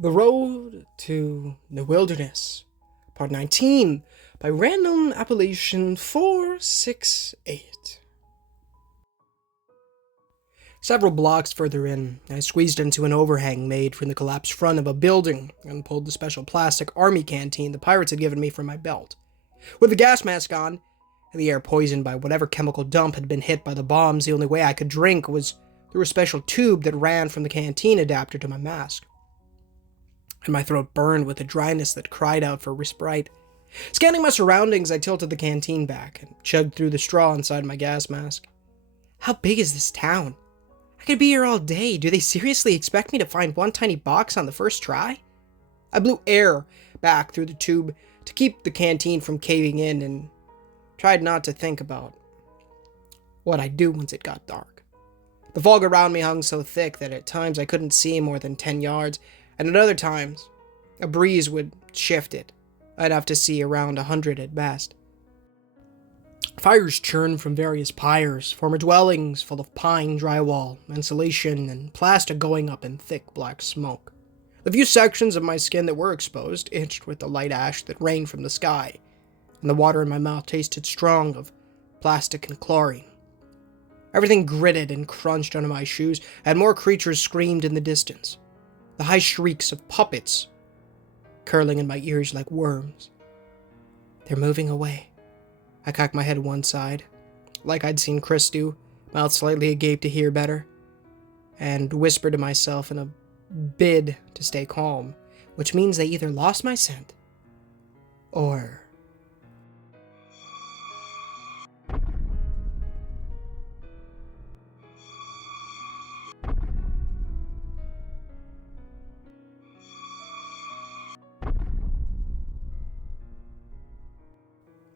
The Road to the Wilderness, Part 19, by random appellation 468. Several blocks further in, I squeezed into an overhang made from the collapsed front of a building and pulled the special plastic army canteen the pirates had given me from my belt. With the gas mask on, and the air poisoned by whatever chemical dump had been hit by the bombs, the only way I could drink was through a special tube that ran from the canteen adapter to my mask. And my throat burned with a dryness that cried out for respite. Scanning my surroundings, I tilted the canteen back and chugged through the straw inside my gas mask. How big is this town? I could be here all day. Do they seriously expect me to find one tiny box on the first try? I blew air back through the tube to keep the canteen from caving in and tried not to think about what I'd do once it got dark. The fog around me hung so thick that at times I couldn't see more than 10 yards, and at other times, a breeze would shift it, enough to see around 100 at best. Fires churned from various pyres, former dwellings full of pine drywall, insulation, and plastic going up in thick black smoke. The few sections of my skin that were exposed itched with the light ash that rained from the sky, and the water in my mouth tasted strong of plastic and chlorine. Everything gritted and crunched under my shoes, and more creatures screamed in the distance. The high shrieks of puppets curling in my ears like worms. They're moving away. I cocked my head one side, like I'd seen Chris do, mouth slightly agape to hear better, and whispered to myself in a bid to stay calm, which means they either lost my scent, or...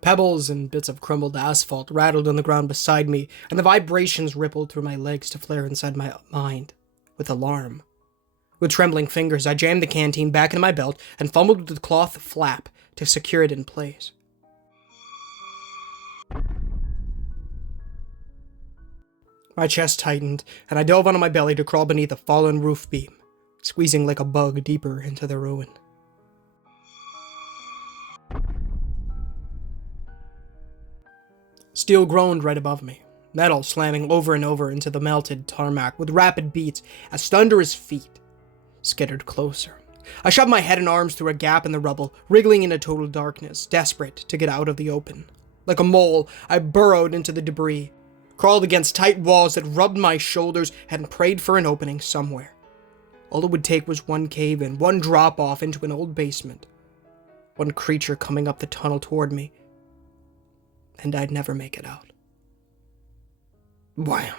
Pebbles and bits of crumbled asphalt rattled on the ground beside me, and the vibrations rippled through my legs to flare inside my mind with alarm. With trembling fingers, I jammed the canteen back into my belt and fumbled with the cloth flap to secure it in place. My chest tightened, and I dove onto my belly to crawl beneath a fallen roof beam, squeezing like a bug deeper into the ruin. Steel groaned right above me, metal slamming over and over into the melted tarmac with rapid beats as thunderous feet skittered closer. I shoved my head and arms through a gap in the rubble, wriggling into total darkness, desperate to get out of the open. Like a mole, I burrowed into the debris, crawled against tight walls that rubbed my shoulders, and prayed for an opening somewhere. All it would take was one cave-in, one drop-off into an old basement, one creature coming up the tunnel toward me, and I'd never make it out. Wham!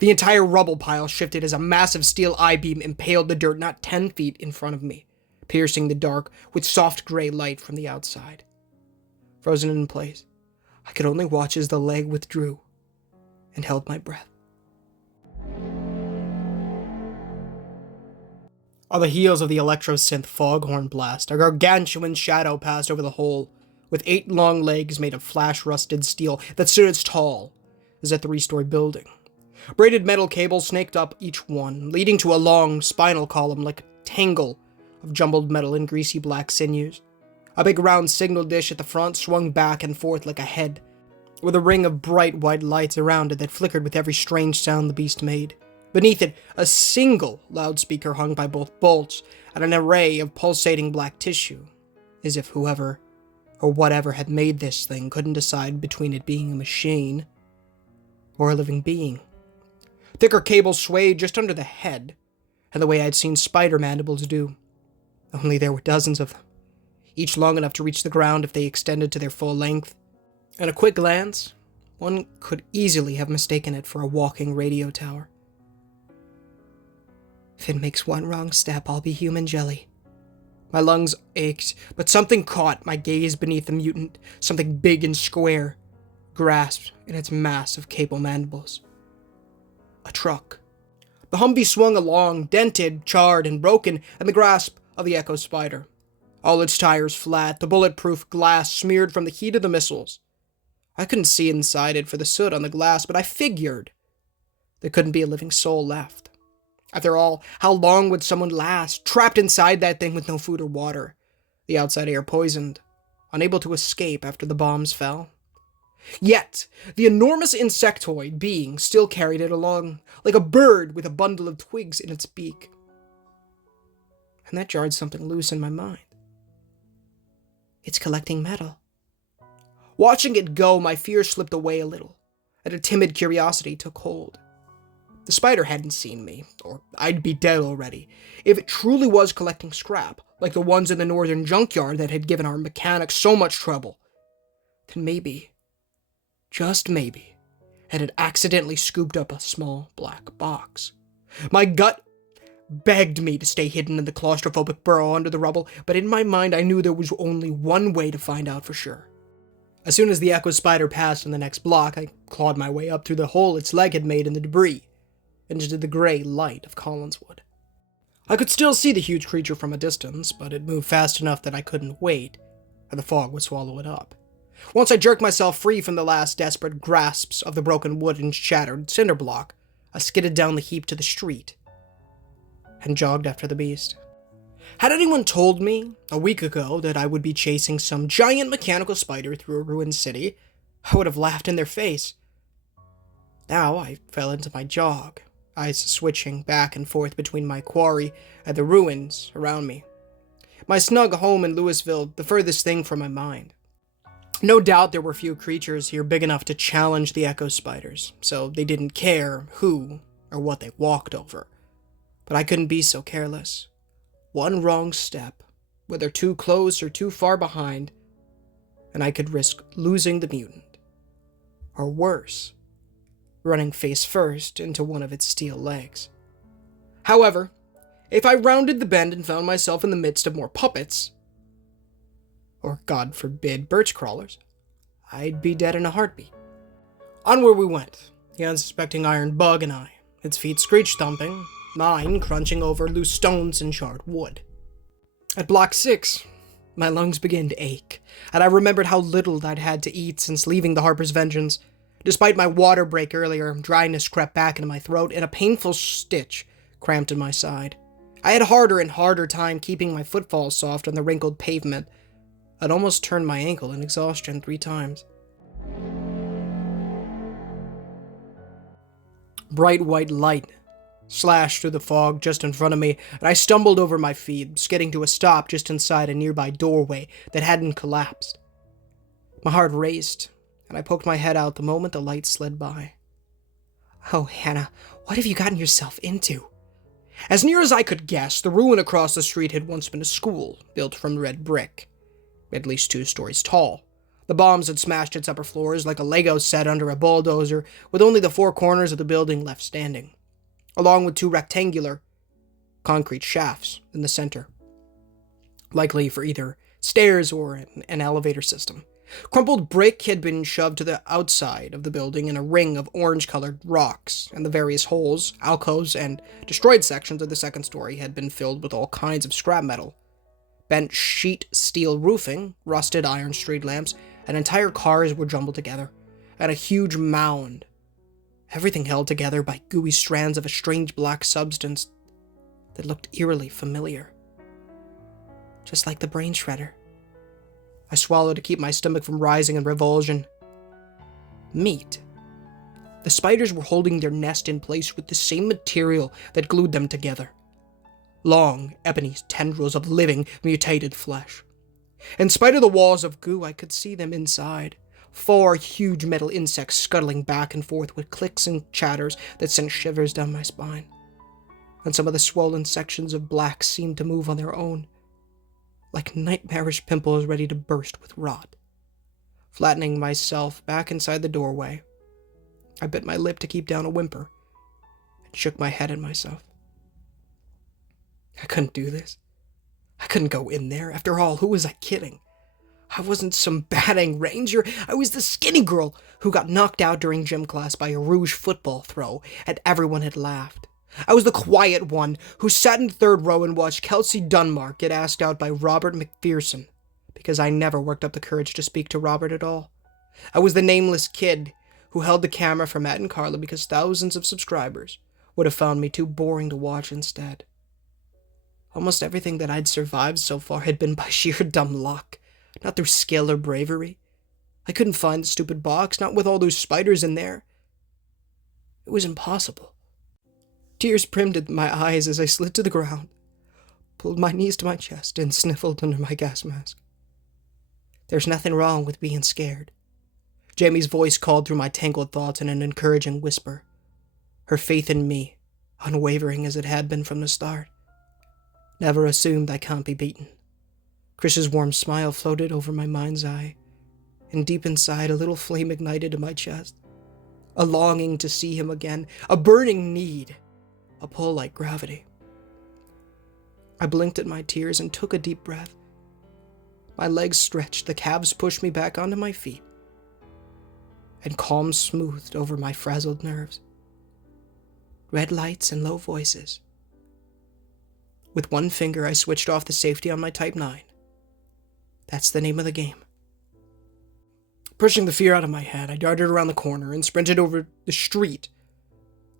The entire rubble pile shifted as a massive steel I-beam impaled the dirt not 10 feet in front of me, piercing the dark with soft gray light from the outside. Frozen in place, I could only watch as the leg withdrew and held my breath. On the heels of the electro-synth foghorn blast, a gargantuan shadow passed over the hole, with 8 long legs made of flash-rusted steel that stood as tall as a 3-story building. Braided metal cables snaked up each one, leading to a long spinal column like a tangle of jumbled metal and greasy black sinews. A big round signal dish at the front swung back and forth like a head, with a ring of bright white lights around it that flickered with every strange sound the beast made. Beneath it, a single loudspeaker hung by both bolts, and an array of pulsating black tissue, as if whoever or whatever had made this thing couldn't decide between it being a machine or a living being. Thicker cables swayed just under the head, and the way I'd seen spider mandibles do. Only there were dozens of them, each long enough to reach the ground if they extended to their full length. At a quick glance, one could easily have mistaken it for a walking radio tower. If it makes one wrong step, I'll be human jelly. My lungs ached, but something caught my gaze beneath the mutant, something big and square, grasped in its mass of cable mandibles. A truck. The Humvee swung along, dented, charred, and broken in the grasp of the Echo Spider. All its tires flat, the bulletproof glass smeared from the heat of the missiles. I couldn't see inside it for the soot on the glass, but I figured there couldn't be a living soul left. After all, how long would someone last, trapped inside that thing with no food or water, the outside air poisoned, unable to escape after the bombs fell? Yet, the enormous insectoid being still carried it along, like a bird with a bundle of twigs in its beak. And that jarred something loose in my mind. It's collecting metal. Watching it go, my fear slipped away a little, and a timid curiosity took hold. The spider hadn't seen me, or I'd be dead already. If it truly was collecting scrap, like the ones in the northern junkyard that had given our mechanics so much trouble, then maybe, just maybe, it had accidentally scooped up a small black box. My gut begged me to stay hidden in the claustrophobic burrow under the rubble, but in my mind I knew there was only one way to find out for sure. As soon as the echo spider passed on the next block, I clawed my way up through the hole its leg had made in the debris, into the gray light of Collinswood. I could still see the huge creature from a distance, but it moved fast enough that I couldn't wait, or the fog would swallow it up. Once I jerked myself free from the last desperate grasps of the broken wood and shattered cinder block, I skidded down the heap to the street, and jogged after the beast. Had anyone told me a week ago that I would be chasing some giant mechanical spider through a ruined city, I would have laughed in their face. Now I fell into my jog, eyes switching back and forth between my quarry and the ruins around me. My snug home in Louisville, the furthest thing from my mind. No doubt there were few creatures here big enough to challenge the echo spiders, so they didn't care who or what they walked over. But I couldn't be so careless. One wrong step, whether too close or too far behind, and I could risk losing the mutant. Or worse, running face first into one of its steel legs. However, if I rounded the bend and found myself in the midst of more puppets, or God forbid, birch crawlers, I'd be dead in a heartbeat. Onward we went, the unsuspecting iron bug and I, its feet screech-thumping, mine crunching over loose stones and charred wood. At Block 6, my lungs began to ache, and I remembered how little I'd had to eat since leaving the Harper's Vengeance. Despite my water break earlier, dryness crept back into my throat, and a painful stitch cramped in my side. I had a harder and harder time keeping my footfalls soft on the wrinkled pavement. I'd almost turned my ankle in exhaustion 3 times. Bright white light slashed through the fog just in front of me, and I stumbled over my feet, skidding to a stop just inside a nearby doorway that hadn't collapsed. My heart raced, and I poked my head out the moment the light slid by. Oh, Hannah, what have you gotten yourself into? As near as I could guess, the ruin across the street had once been a school, built from red brick, at least 2 stories tall. The bombs had smashed its upper floors like a Lego set under a bulldozer, with only the 4 corners of the building left standing, along with 2 rectangular concrete shafts in the center, likely for either stairs or an elevator system. Crumpled brick had been shoved to the outside of the building in a ring of orange-colored rocks, and the various holes, alcoves, and destroyed sections of the second story had been filled with all kinds of scrap metal. Bent sheet steel roofing, rusted iron street lamps, and entire cars were jumbled together, and a huge mound. Everything held together by gooey strands of a strange black substance that looked eerily familiar. Just like the brain shredder. I swallowed to keep my stomach from rising in revulsion. Meat. The spiders were holding their nest in place with the same material that glued them together. Long, ebony tendrils of living, mutated flesh. In spite of the walls of goo, I could see them inside. 4 huge metal insects scuttling back and forth with clicks and chatters that sent shivers down my spine. And some of the swollen sections of black seemed to move on their own, like nightmarish pimples ready to burst with rot. Flattening myself back inside the doorway, I bit my lip to keep down a whimper and shook my head at myself. I couldn't do this. I couldn't go in there. After all, who was I kidding? I wasn't some batting ranger. I was the skinny girl who got knocked out during gym class by a Rouge football throw, and everyone had laughed. I was the quiet one who sat in the 3rd row and watched Kelsey Dunmar get asked out by Robert McPherson, because I never worked up the courage to speak to Robert at all. I was the nameless kid who held the camera for Matt and Carla because thousands of subscribers would have found me too boring to watch instead. Almost everything that I'd survived so far had been by sheer dumb luck, not through skill or bravery. I couldn't find the stupid box, not with all those spiders in there. It was impossible. Tears brimmed at my eyes as I slid to the ground, pulled my knees to my chest, and sniffled under my gas mask. There's nothing wrong with being scared. Jamie's voice called through my tangled thoughts in an encouraging whisper, her faith in me unwavering as it had been from the start. Never assumed I can't be beaten. Chris's warm smile floated over my mind's eye, and deep inside a little flame ignited in my chest. A longing to see him again, a burning need, a pull like gravity. I blinked at my tears and took a deep breath. My legs stretched, the calves pushed me back onto my feet, and calm smoothed over my frazzled nerves. Red lights and low voices. With one finger, I switched off the safety on my Type 9. That's the name of the game. Pushing the fear out of my head, I darted around the corner and sprinted over the street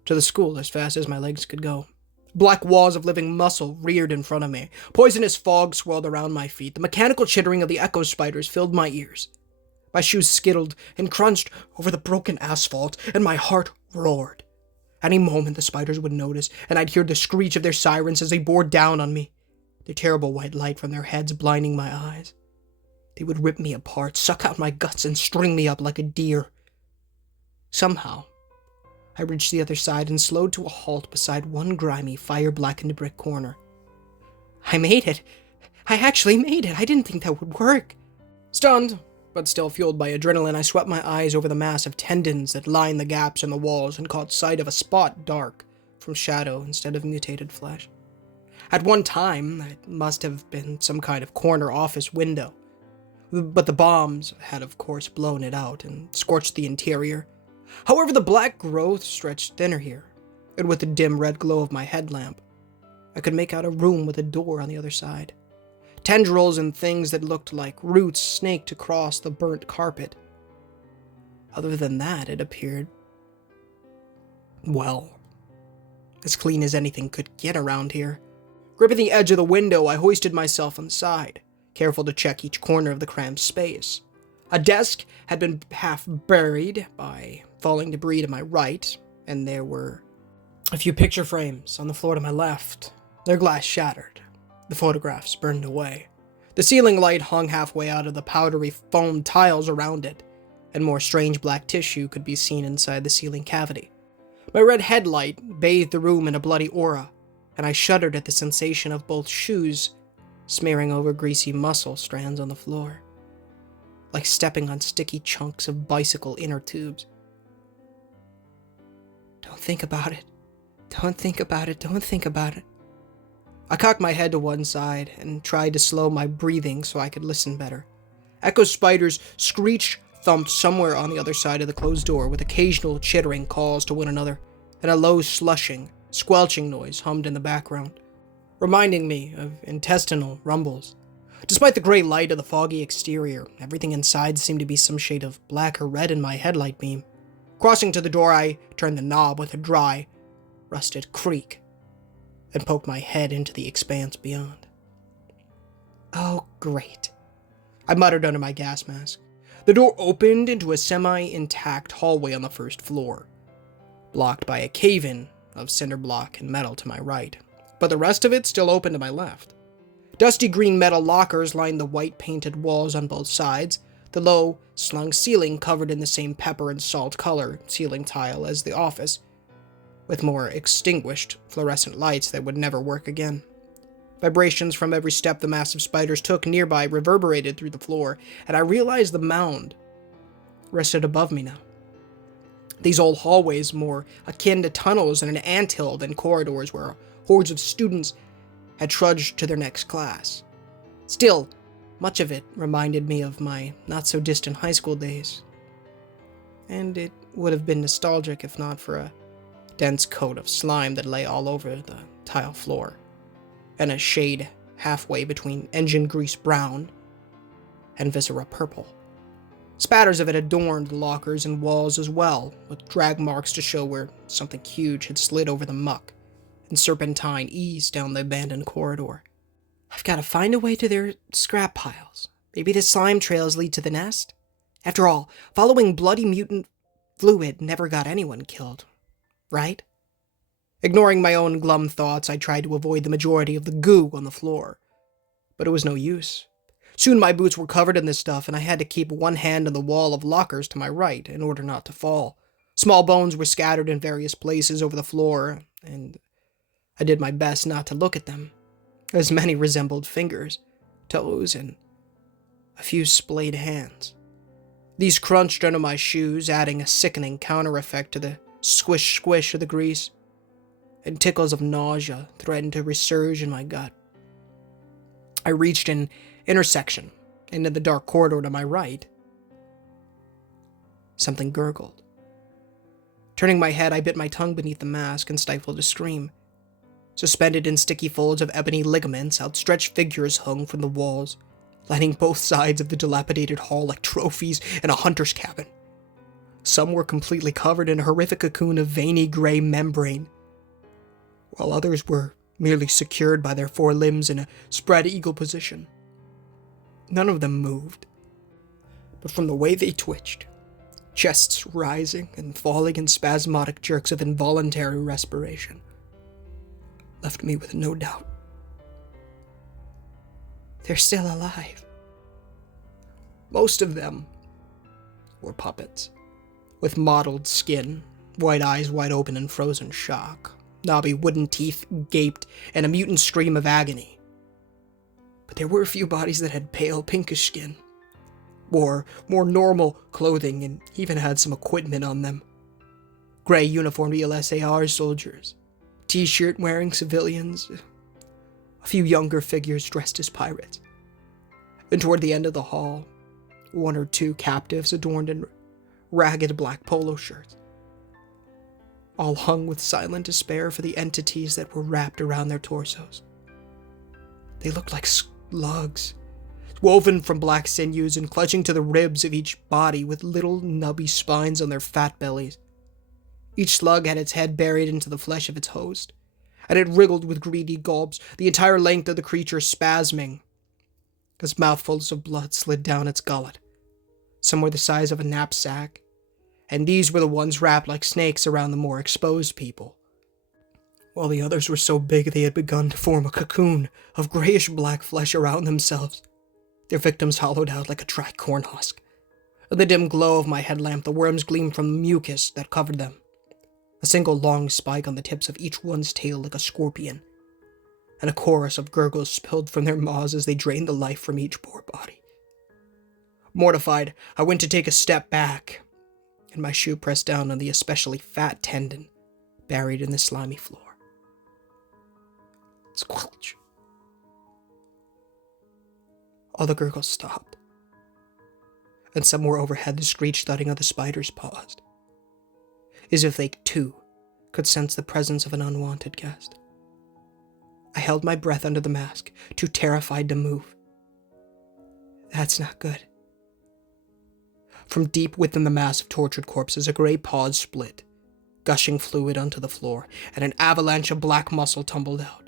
to the school as fast as my legs could go. Black walls of living muscle reared in front of me. Poisonous fog swirled around my feet. The mechanical chittering of the echo spiders filled my ears. My shoes skittled and crunched over the broken asphalt, and my heart roared. Any moment the spiders would notice, and I'd hear the screech of their sirens as they bore down on me, their terrible white light from their heads blinding my eyes. They would rip me apart, suck out my guts, and string me up like a deer. Somehow, I reached the other side and slowed to a halt beside one grimy, fire-blackened brick corner. I made it. I actually made it. I didn't think that would work. Stunned, but still fueled by adrenaline, I swept my eyes over the mass of tendons that lined the gaps in the walls and caught sight of a spot dark from shadow instead of mutated flesh. At one time, it must have been some kind of corner office window, but the bombs had of course blown it out and scorched the interior. However, the black growth stretched thinner here, and with the dim red glow of my headlamp, I could make out a room with a door on the other side. Tendrils and things that looked like roots snaked across the burnt carpet. Other than that, it appeared, well, as clean as anything could get around here. Gripping the edge of the window, I hoisted myself on the side, careful to check each corner of the cramped space. A desk had been half buried by falling debris to my right, and there were a few picture frames on the floor to my left, their glass shattered. The photographs burned away. The ceiling light hung halfway out of the powdery foam tiles around it, and more strange black tissue could be seen inside the ceiling cavity. My red headlight bathed the room in a bloody aura, and I shuddered at the sensation of both shoes smearing over greasy muscle strands on the floor, like stepping on sticky chunks of bicycle inner tubes. Don't think about it. Don't think about it. Don't think about it. I cocked my head to one side and tried to slow my breathing so I could listen better. Echo spiders screeched, thumped somewhere on the other side of the closed door with occasional chittering calls to one another, and a low slushing, squelching noise hummed in the background, reminding me of intestinal rumbles. Despite the gray light of the foggy exterior, everything inside seemed to be some shade of black or red in my headlight beam. Crossing to the door, I turned the knob with a dry, rusted creak, and poked my head into the expanse beyond. Oh, great, I muttered under my gas mask. The door opened into a semi-intact hallway on the first floor, blocked by a cave-in of cinder block and metal to my right, but the rest of it still open to my left. Dusty green metal lockers lined the white-painted walls on both sides, the low, slung ceiling covered in the same pepper and salt color ceiling tile as the office, with more extinguished fluorescent lights that would never work again. Vibrations from every step the massive spiders took nearby reverberated through the floor, and I realized the mound rested above me now. These old hallways more akin to tunnels in an anthill than corridors where hordes of students had trudged to their next class. Still, much of it reminded me of my not-so-distant high school days, and it would have been nostalgic if not for a dense coat of slime that lay all over the tile floor, and a shade halfway between engine grease brown and viscera purple. Spatters of it adorned the lockers and walls as well, with drag marks to show where something huge had slid over the muck, and serpentine eased down the abandoned corridor. I've got to find a way to their scrap piles. Maybe the slime trails lead to the nest? After all, following bloody mutant fluid never got anyone killed, right? Ignoring my own glum thoughts, I tried to avoid the majority of the goo on the floor. But it was no use. Soon my boots were covered in this stuff, and I had to keep one hand on the wall of lockers to my right in order not to fall. Small bones were scattered in various places over the floor, and I did my best not to look at them, as many resembled fingers, toes, and a few splayed hands. These crunched under my shoes, adding a sickening counter effect to the squish-squish of the grease, and tickles of nausea threatened to resurge in my gut. I reached an intersection into the dark corridor to my right. Something gurgled. Turning my head, I bit my tongue beneath the mask and stifled a scream. Suspended in sticky folds of ebony ligaments, outstretched figures hung from the walls, lining both sides of the dilapidated hall like trophies in a hunter's cabin. Some were completely covered in a horrific cocoon of veiny gray membrane, while others were merely secured by their forelimbs in a spread eagle position. None of them moved, but from the way they twitched, chests rising and falling in spasmodic jerks of involuntary respiration, left me with no doubt. They're still alive. Most of them were puppets, with mottled skin, white eyes wide open in frozen shock. Knobby wooden teeth gaped, and a mutant scream of agony. But there were a few bodies that had pale pinkish skin, wore more normal clothing, and even had some equipment on them. Gray uniformed ELSAR soldiers, t-shirt wearing civilians, a few younger figures dressed as pirates. And toward the end of the hall, one or two captives adorned in ragged black polo shirts, all hung with silent despair for the entities that were wrapped around their torsos. They looked like slugs, woven from black sinews and clutching to the ribs of each body with little nubby spines on their fat bellies. Each slug had its head buried into the flesh of its host, and it wriggled with greedy gulps, the entire length of the creature spasming, as mouthfuls of blood slid down its gullet. Some were the size of a knapsack, and these were the ones wrapped like snakes around the more exposed people, while the others were so big they had begun to form a cocoon of grayish-black flesh around themselves, their victims hollowed out like a dry corn husk. In the dim glow of my headlamp, the worms gleamed from the mucus that covered them, a single long spike on the tips of each one's tail like a scorpion, and a chorus of gurgles spilled from their maws as they drained the life from each poor body. Mortified, I went to take a step back, and my shoe pressed down on the especially fat tendon buried in the slimy floor. Squelch. All the gurgles stopped, and somewhere overhead the screech thudding of the spiders paused, as if they, too, could sense the presence of an unwanted guest. I held my breath under the mask, too terrified to move. That's not good. From deep within the mass of tortured corpses, a gray pause split, gushing fluid onto the floor, and an avalanche of black muscle tumbled out.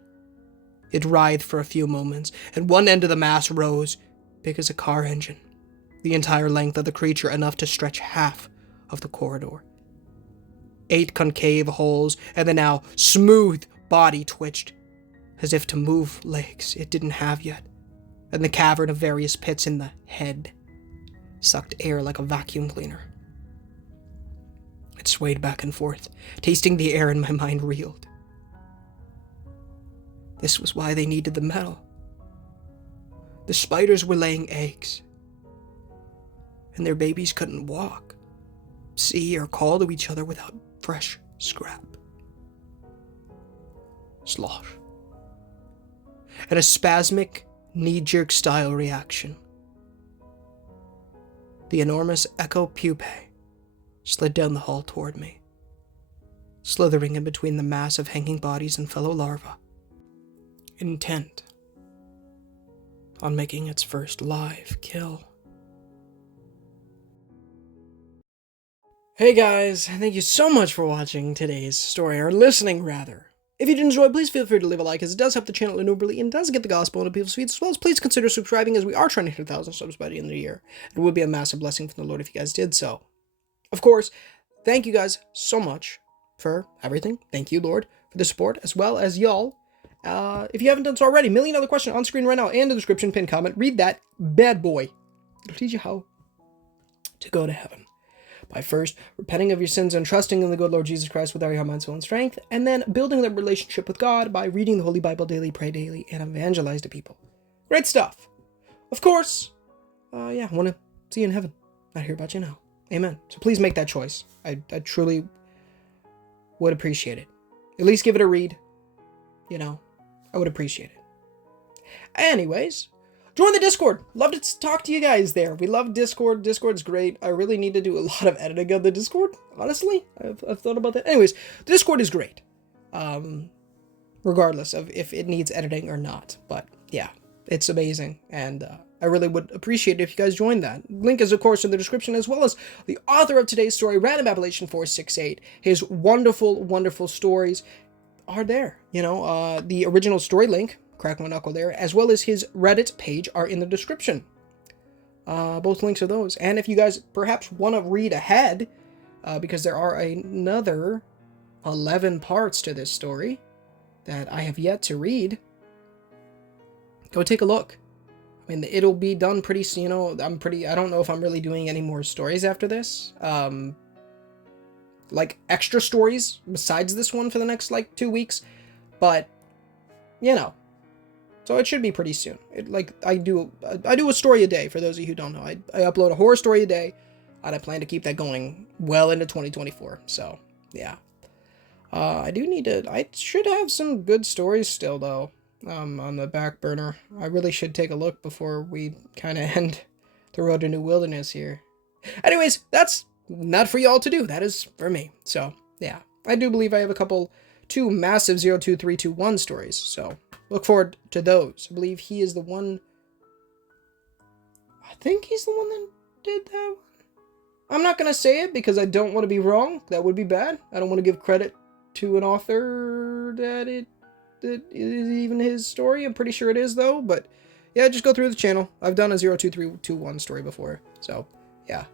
It writhed for a few moments, and one end of the mass rose, big as a car engine, the entire length of the creature enough to stretch half of the corridor. 8 concave holes, and the now smooth body twitched, as if to move legs it didn't have yet, and the cavern of various pits in the head sucked air like a vacuum cleaner. It swayed back and forth, tasting the air, and my mind reeled. This was why they needed the metal. The spiders were laying eggs, and their babies couldn't walk, see, or call to each other without fresh scrap. Slosh. And a spasmic, knee-jerk style reaction. The enormous echo pupae slid down the hall toward me, slithering in between the mass of hanging bodies and fellow larvae, intent on making its first live kill. Hey guys, thank you so much for watching today's story, or listening rather. If you did enjoy, please feel free to leave a like, as it does help the channel enormously and does get the gospel into people's feet, as well as please consider subscribing, as we are trying to hit 1,000 subs by the end of the year. It would be a massive blessing from the Lord if you guys did so. Of course, thank you guys so much for everything. Thank you, Lord, for the support, as well as y'all. If you haven't done so already, $1 million question on screen right now, and the description, pin comment. Read that bad boy. It'll teach you how to go to heaven by first repenting of your sins and trusting in the good Lord Jesus Christ with all your heart, mind, soul, and strength, and then building that relationship with God by reading the Holy Bible daily, pray daily, and evangelize to people. Great stuff. Of course, I want to see you in heaven. I hear about you now. Amen. So please make that choice. I truly would appreciate it. At least give it a read. You know, I would appreciate it. Anyways, join the Discord. Love to talk to you guys there. We love Discord. Discord's great. I really need to do a lot of editing on the Discord, honestly. I've thought about that. Anyways, Discord is great. Regardless of if it needs editing or not. But yeah, it's amazing. And I really would appreciate it if you guys joined that. Link is, of course, in the description, as well as the author of today's story, Random Appellation 468. His wonderful, wonderful stories are there. You know, the original story link, crack my knuckle there, as well as his Reddit page are in the description. Both links are those. And if you guys perhaps want to read ahead, because there are another 11 parts to this story that I have yet to read, go take a look. I mean, it'll be done pretty soon. You know, I don't know if I'm really doing any more stories after this. Like extra stories besides this one for the next like 2 weeks. But, you know, so it should be pretty soon. I do a story a day, for those of you who don't know. I upload a horror story a day, and I plan to keep that going well into 2024. So, yeah. I should have some good stories still, though, on the back burner. I really should take a look before we kind of end the road to New Wilderness here. Anyways, that's not for y'all to do. That is for me. So, yeah. I do believe I have two massive 02321 stories, so look forward to those. I believe he is the one... I think he's the one that did that one. I'm not going to say it because I don't want to be wrong. That would be bad. I don't want to give credit to an author that is even his story. I'm pretty sure it is, though. But, yeah, just go through the channel. I've done a 02321 story before, so, yeah.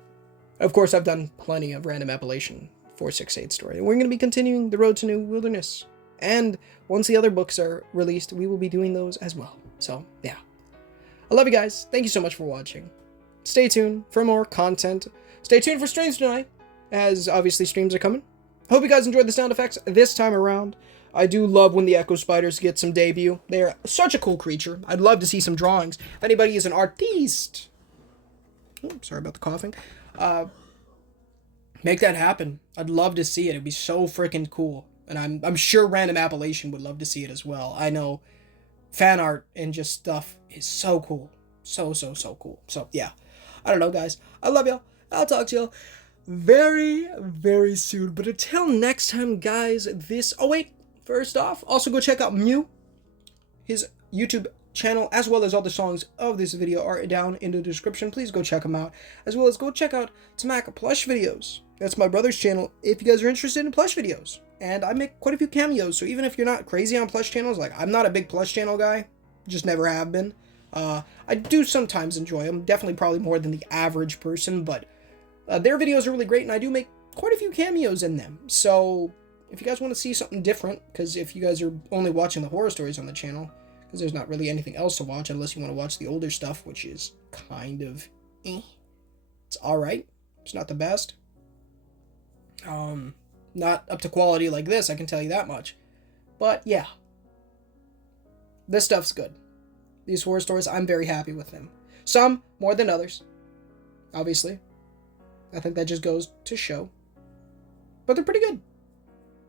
Of course, I've done plenty of Random Appellation 468 story. And we're going to be continuing the road to New Wilderness. And once the other books are released, we will be doing those as well. So, yeah. I love you guys. Thank you so much for watching. Stay tuned for more content. Stay tuned for streams tonight, as obviously streams are coming. Hope you guys enjoyed the sound effects this time around. I do love when the Echo Spiders get some debut. They are such a cool creature. I'd love to see some drawings. If anybody is an artiste... Oh, sorry about the coughing. Make that happen. I'd love to see it. It'd be so freaking cool. And I'm sure Random Appellation would love to see it as well. I know fan art and just stuff is so cool. So cool. So, yeah. I don't know, guys. I love y'all. I'll talk to y'all very, very soon. But until next time, guys, Oh, wait. First off, also go check out Mew. His YouTube channel, as well as all the songs of this video, are down in the description. Please go check them out. As well as go check out Smack Plush Videos. That's my brother's channel if you guys are interested in plush videos. And I make quite a few cameos, so even if you're not crazy on plush channels, like I'm not a big plush channel guy, just never have been. I do sometimes enjoy them, definitely probably more than the average person, but their videos are really great, and I do make quite a few cameos in them. So if you guys want to see something different, because if you guys are only watching the horror stories on the channel, because there's not really anything else to watch unless you want to watch the older stuff, which is kind of It's alright. It's not the best. Not up to quality like this, I can tell you that much. But yeah. This stuff's good. These horror stories, I'm very happy with them. Some more than others. Obviously. I think that just goes to show. But they're pretty good.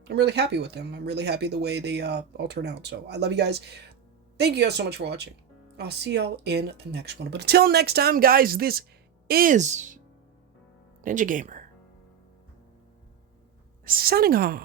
I'm really happy with them. I'm really happy the way they all turn out. So I love you guys. Thank you guys so much for watching. I'll see y'all in the next one. But until next time, guys, this is Ninja Gamer signing off.